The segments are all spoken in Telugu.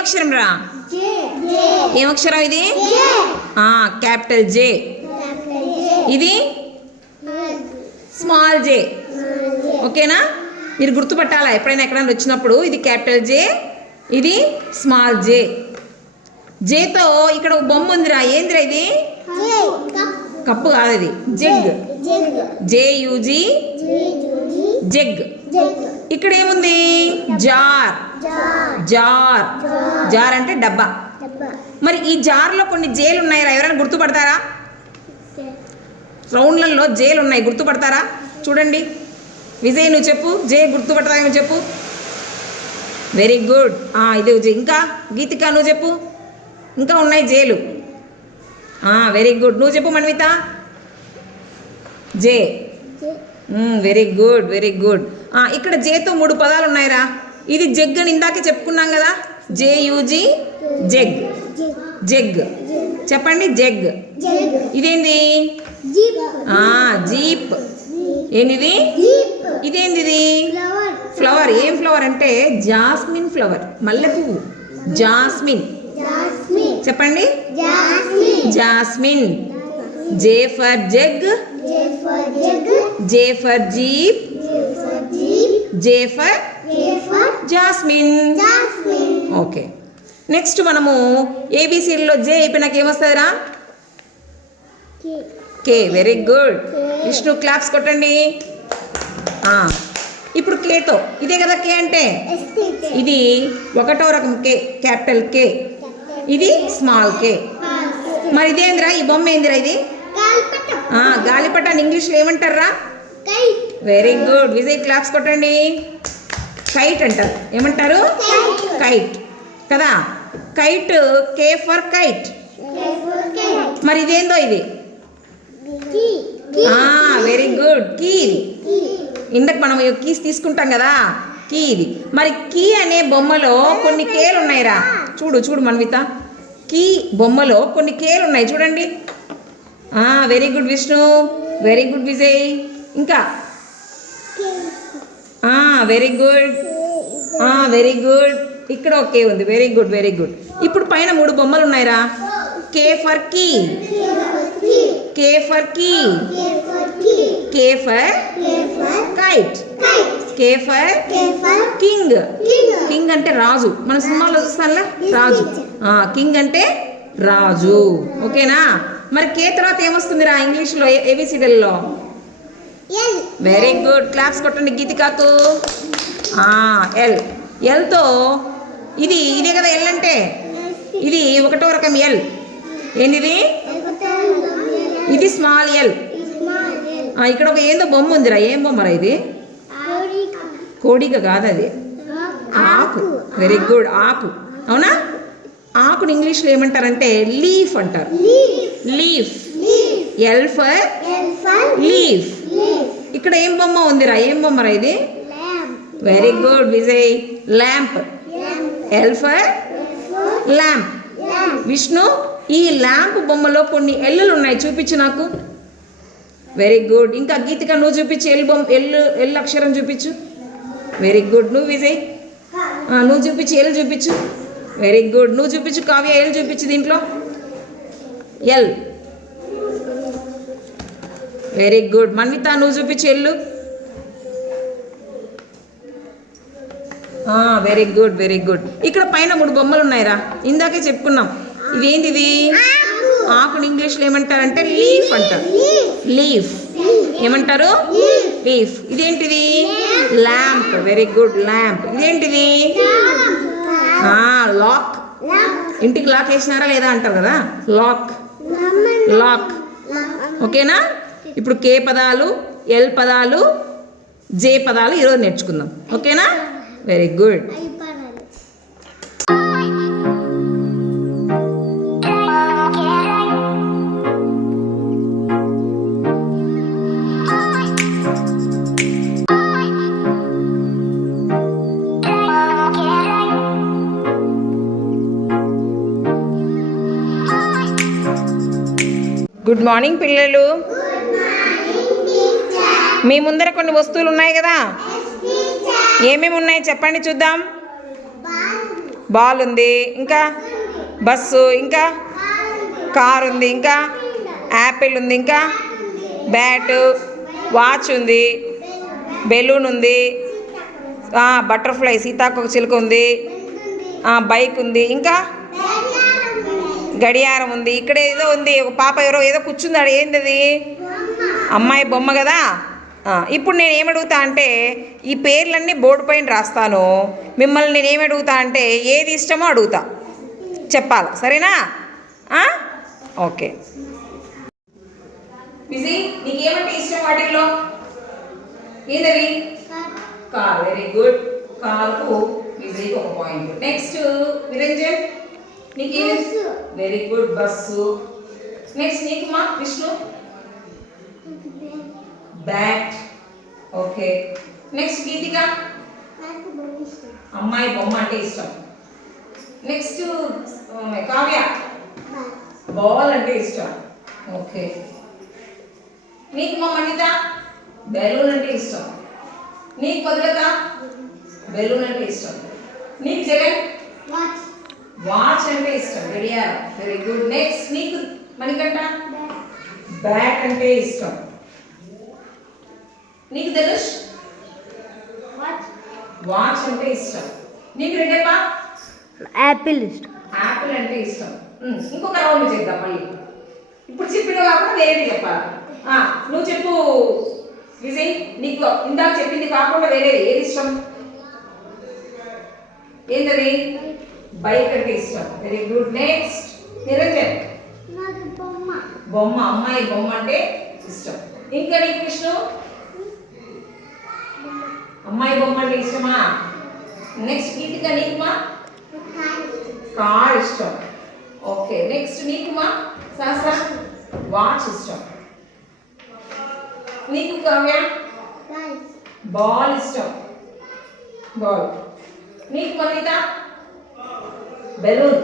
ఏమక్షరం రా? ఏమక్షరం ఇది? క్యాపిటల్ జే. ఇది స్మాల్ జే. ఓకేనా? మీరు గుర్తుపట్టాలా ఎప్పుడైనా ఎక్కడైనా వచ్చినప్పుడు ఇది క్యాపిటల్ జే, ఇది స్మాల్ జే. జేతో ఇక్కడ ఒక బొమ్మ ఉందిరా, ఏందిరా ఇది? కప్పు కాదు, ఇది జగ్. జేయుజి జగ్. ఇక్కడ ఏముంది? జార్. జార్. జార్ అంటే డబ్బా. మరి ఈ జార్లో కొన్ని జేలు ఉన్నాయిరా, ఎవరైనా గుర్తుపడతారా? రౌండ్లలో జేలు ఉన్నాయి, గుర్తుపడతారా? చూడండి విజయ్, నువ్వు చెప్పు. జే గుర్తుపడతావేమో చెప్పు. Very good. ఇది జే. ఇంకా గీతిక నువ్వు చెప్పు. ఇంకా ఉన్నాయి జేలు. Very good. నువ్వు చెప్పు Manvitha. J. Very good, very good. ఇక్కడ జేతో 3 పదాలు ఉన్నాయిరా. ఇది జగ్ అని ఇందాకే చెప్పుకున్నాం కదా, జేయుజి జగ్. జగ్ చెప్పండి. జగ్. ఇదేంది? జీప్. ఏంటిది? ఇదేంది? ఫ్లవర్. ఏం ఫ్లవర్ అంటే జాస్మిన్ ఫ్లవర్, మల్లె పువ్వు. జాస్మిన్ చెప్పండి. Jasmine. J for jug, J for jeep, J for jasmine. Okay, next మనము ఏబిసిడిలో జే అయిపోయినాక ఏమొస్తుందిరా? K. Very good. Vishnu claps కొట్టండి. ఇప్పుడు కేతో, ఇదే కదా కే అంటే. ఇది ఒకటో రకం కే, క్యాపిటల్ కే. ఇది స్మాల్ కే. మరి ఇదేందిరా? ఈ బొమ్మ ఏందిరా? ఇది గాలిపటాన్ని ఇంగ్లీష్లో ఏమంటారా? Very good. విజయ్ క్లాప్స్ కొట్టండి. కైట్ అంటారు. ఏమంటారు? కైట్ కదా. కైట్. K for kite. మరి ఇదేందో? ఇది వెరీ గుడ్. కీ. ఇందాక మనం కీస్ తీసుకుంటాం కదా, కీ ఇది. మరి కీ అనే బొమ్మలో కొన్ని కేలు ఉన్నాయిరా. చూడు చూడు మన్విత, కీ బొమ్మలో కొన్ని కేలు ఉన్నాయి చూడండి. Very good Vishnu. Very good Vijay. ఇంకా వెరీ గుడ్. Very good. ఇక్కడ ఓకే ఉంది. Very good, very good. ఇప్పుడు పైన 3 బొమ్మలు ఉన్నాయిరా. K for key, K for key, K for kite, K for king. King అంటే రాజు. మన సినిమాలో చూస్తానులే, రాజు. కింగ్ అంటే రాజు. ఓకేనా? మరి కే తర్వాత ఏమొస్తుందిరా ఇంగ్లీష్లో ఏబిసిడిల్లో? Very good. క్లాప్స్ కొట్టండి గీతికాకు. ఎల్. ఎల్తో ఇదే కదా ఎల్ అంటే. ఇది ఒకటో రకం ఎల్. ఏంటిది? ఇది స్మాల్ ఎల్. ఇక్కడ ఒక ఏందో బొమ్మ ఉందిరా. ఏం బొమ్మరా ఇది? కోడిక కాదు, అది ఆకు. Very good. ఆకు. అవునా? ఆకుని ఇంగ్లీష్లో ఏమంటారంటే లీఫ్ అంటారు. లీఫ్. L for leaf. ఇక్కడ ఏం బొమ్మ ఉందిరా? ఏం బొమ్మరా ఇది? Very good Vijay. Lamp. L for lamp. Vishnu, ఈ ల్యాంప్ బొమ్మలో కొన్ని ఎల్లులు ఉన్నాయి, చూపించు నాకు. Very good. ఇంకా గీతిక నువ్వు చూపించు. ఎల్ బొమ్మ, ఎల్ అక్షరం చూపించు. Very good. నువ్వు విజయ్ నువ్వు చూపించు. ఎల్ చూపించు. Very good. నువ్వు చూపించు కావ్య. ఎల్ చూపించు దీంట్లో. ఎల్. Very good. మన్విత నువ్వు చూపించు. ఎల్లు. Very good, very good. ఇక్కడ పైన 3 బొమ్మలు ఉన్నాయిరా. ఇందాకే చెప్పుకున్నాం. ఇదేంటిది? ఆకుని ఇంగ్లీష్లో ఏమంటారంటే లీఫ్ అంటారు. లీఫ్. ఏమంటారు? లీఫ్. ఇదేంటిది? ల్యాంప్. Very good. ల్యాంప్. ఇదేంటిది? లాక్. ఇంటికి లాక్ వేసినారా లేదా అంటారు కదా, లాక్. లాక్. ఓకేనా? ఇప్పుడు కే పదాలు, ఎల్ పదాలు, జే పదాలు ఈరోజు నేర్చుకుందాం. ఓకేనా? Very good. గుడ్ మార్నింగ్ పిల్లలు. మీ ముందర కొన్ని వస్తువులు ఉన్నాయి కదా, ఏమేమి ఉన్నాయి చెప్పండి చూద్దాం. బాల్ ఉంది, ఇంకా బస్సు, ఇంకా కార్ ఉంది, ఇంకా యాపిల్ ఉంది, ఇంకా బ్యాట్, వాచ్ ఉంది, బెలూన్ ఉంది, బటర్ఫ్లై సీతాకోక చిలుక ఉంది, బైక్ ఉంది, ఇంకా గడియారం ఉంది. ఇక్కడ ఏదో ఉంది, ఒక పాప ఎవరో ఏదో కూర్చుంది, ఏంది అది? అమ్మాయి బొమ్మ కదా. ఇప్పుడు నేను ఏమడుగుతా అంటే ఈ పేర్లన్నీ బోర్డు పైన రాస్తాను. మిమ్మల్ని నేను ఏమడుగుతా అంటే ఏది ఇష్టమో అడుగుతా, చెప్పాలి, సరేనా? ఓకే. బిజీ, నీకేమంటే ఇష్టం వాటిల్లో? ఏదవి? కార్. Very good. కార్కు బిజీకి ఒక పాయింట్. నెక్స్ట్ నిరంజన్, నీకేమి? Very good. బస్సు. నెక్స్ట్ నీకు మా విష్ణు? బ్యాట్. ఓకే. నెక్స్ట్ గీతిక? అమ్మాయి బొమ్మ అంటే ఇష్టం. నెక్స్ట్ కావ్య? బాల్ అంటే ఇష్టం. ఓకే. నీకు మా మణిత? బెలూన్ అంటే ఇష్టం. నీకు భద్రత? బెలూన్ అంటే ఇష్టం. నీకు జగన్? వాచ్ అంటే ఇష్టం. గడియారం. Very good. నెక్స్ట్ నీకు మణికంఠ? బ్యాట్ అంటే ఇష్టం. నీకు ధనుష్? వాచ్ అంటే ఇష్టం. నీకు రెడ్డప్ప? యాపిల్ ఇష్టం. యాపిల్ అంటే ఇష్టం. ఇంకొక రౌండ్ చేద్దాం మళ్ళీ. ఇప్పుడు చెప్పిన కాకుండా వేరేది చెప్పాలి. నువ్వు చెప్పు విజయ్, నీకు ఇందాక చెప్పింది కాకుండా వేరేది ఏది ఇష్టం? ఏంటది? బైక్ అంటే ఇష్టం. Very good. నెక్స్ట్ నిరంజన్? బొమ్మ. అమ్మాయి బొమ్మ అంటే ఇష్టం. ఇంకా నీకు విష్ణు? అమ్మాయి బొమ్మ అంటే ఇష్టమా? నెక్స్ట్ గీతిక నీకుమా? కార్ ఇష్టం. ఓకే. నెక్స్ట్ నీకుమా? సహస్ర? వాచ్ ఇష్టం. నీకు కావ్య? బాల్ ఇష్టం. బాల్. నీకు మనిత? బెలూన్.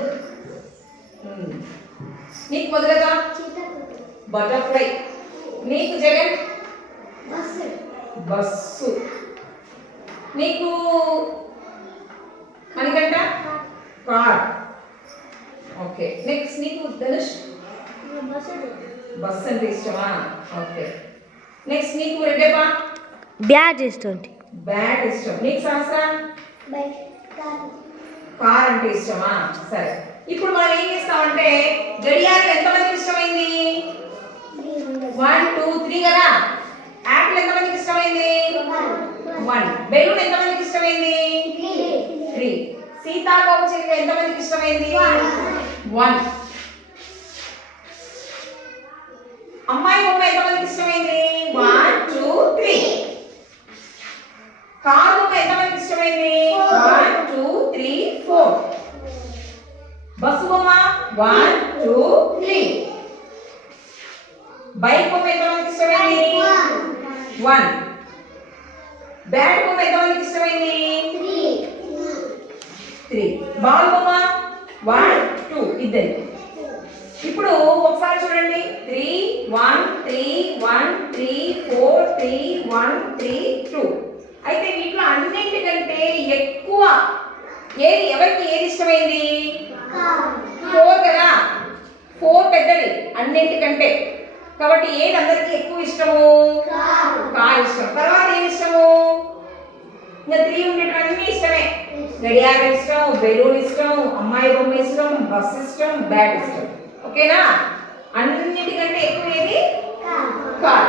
నీకు మొదలగా? బటర్ఫ్లై. నీకు జగన్? బస్సు. నీకు మణికంఠ? కార్. ఓకే. నెక్స్ట్ నీకు ధనుష్? బస్ అంటే ఇష్టమా? ఓకే. నెక్స్ట్ నీకు రెడ్డప్ప? బ్యాట్ ఇష్టం. బ్యాట్ ఇష్టం. నీకు సహస్ర? కార్ అంటే ఇష్టమా? సరే, ఇప్పుడు మనం ఏం చేస్తామంటే గడియారం ఎంతమందికి ఇష్టమైంది? 1 2 3 కదా. యాపిల్ ఎంతమందికి ఇష్టమైంది? 1. బెలూన్ ఎంతమందికి ఇష్టమైంది? 3. సీతాకోక చిలుక ఎంతమందికి ఇష్టమైంది? 1. అమ్మాయి బొమ్మ ఎంతమందికి ఇష్టమైంది? 1 2 3. కార్ బొమ్మ ఎంతమందికి ఇష్టమైంది? 1 2 3 4. బస్సు బొమ్మ 1 2 3. బైక్ బొమ్మ ఎంతమందికి ఇష్టమైంది? 1. బ్యాట్ బొమ్మ ఎంతమందికి ఇష్టమైంది? 3. బాల్ బొమ్మ 1 2 ఇద్దరు. ఇప్పుడు ఒకసారి చూడండి. 3 1 3 1 3 4 3 1 3 2. అయితే వీటిలో అన్నింటికంటే ఎక్కువ ఎవరికి ఏది ఇష్టమైంది? 4 కదా. 4 పెద్దది అన్నింటికంటే. కాబట్టి ఏది అందరికి ఎక్కువ ఇష్టము? కార్ ఇష్టం. తర్వాత ఏమి ఇష్టము? ఇంకా 3 ఉండేటన్నీ ఇష్టమే. గడియారం ఇష్టం, బెలూన్ ఇష్టం, అమ్మాయి బొమ్మ ఇష్టం, బస్ ఇష్టం, బ్యాట్ ఇష్టం. ఓకేనా? అన్నిటికంటే ఎక్కువ ఏది? కార్.